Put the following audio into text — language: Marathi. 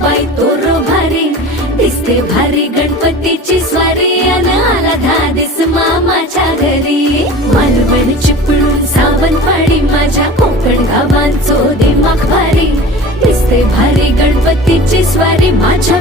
बाई तोरो भारी दिसते भारी गणपतीची स्वारी अन आला धादिस मामाच्या घरी मालवण चिपळूण सावंतवाडी माझ्या कोकण गावांचो दिमाग भारी दिसते भारी गणपतीची स्वारी माझ्या